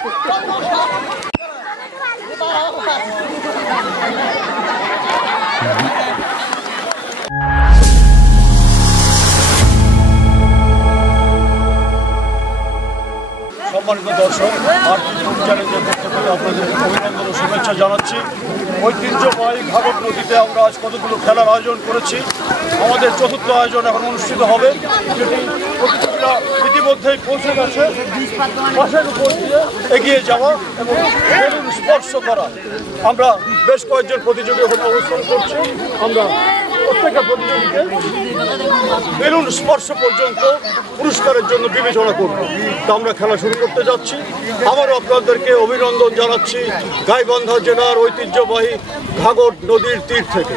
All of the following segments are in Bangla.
সম্মানিত দর্শক, চ্যালেঞ্জের পক্ষ থেকে আপনাদের অভিনন্দন ও শুভেচ্ছা জানাচ্ছি। ঐতিহ্যবাহী ঘাঘট নদীতে আমরা আজ কতগুলো খেলার আয়োজন করেছি। আমাদের চতুর্থ আয়োজন এখন অনুষ্ঠিত হবে, যেটি প্রতিযোগীরা ইতিমধ্যেই পৌঁছে গেছে। পাশের উপর দিয়ে এগিয়ে যাওয়া এবং বেলুন স্পর্শ করা। আমরা বেশ কয়েকজন প্রতিযোগী এখন অবস্থান করছি। আমরা প্রত্যেকটা প্রতিযোগীকে বেলুন স্পর্শ পর্যন্ত পুরস্কারের জন্য বিবেচনা করব। তো আমরা খেলা শুরু করতে যাচ্ছি। আবারও আপনাদেরকে অভিনন্দন জানাচ্ছি গাইবান্ধা জেলার ঐতিহ্যবাহী ঘাঘট নদীর তীর থেকে।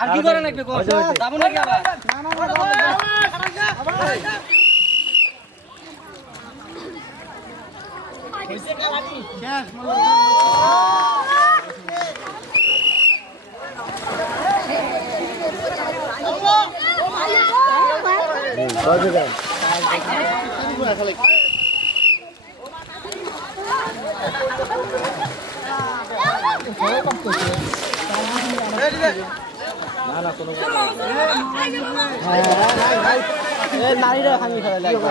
আর কি করে লাগবে যাবো নাকি আবার? নারীরা ভাঙি ফেলে লাগবে।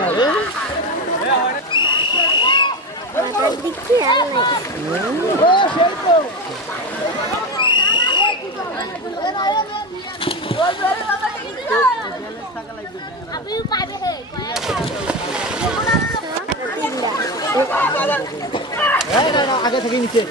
আগে থেকে নিচে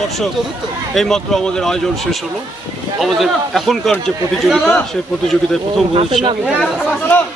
দর্শক, এইমাত্র আমাদের আয়োজন শেষ হলো। আমাদের এখনকার যে প্রতিযোগিতা, সেই প্রতিযোগিতায় প্রথম হয়েছে সৌরভ।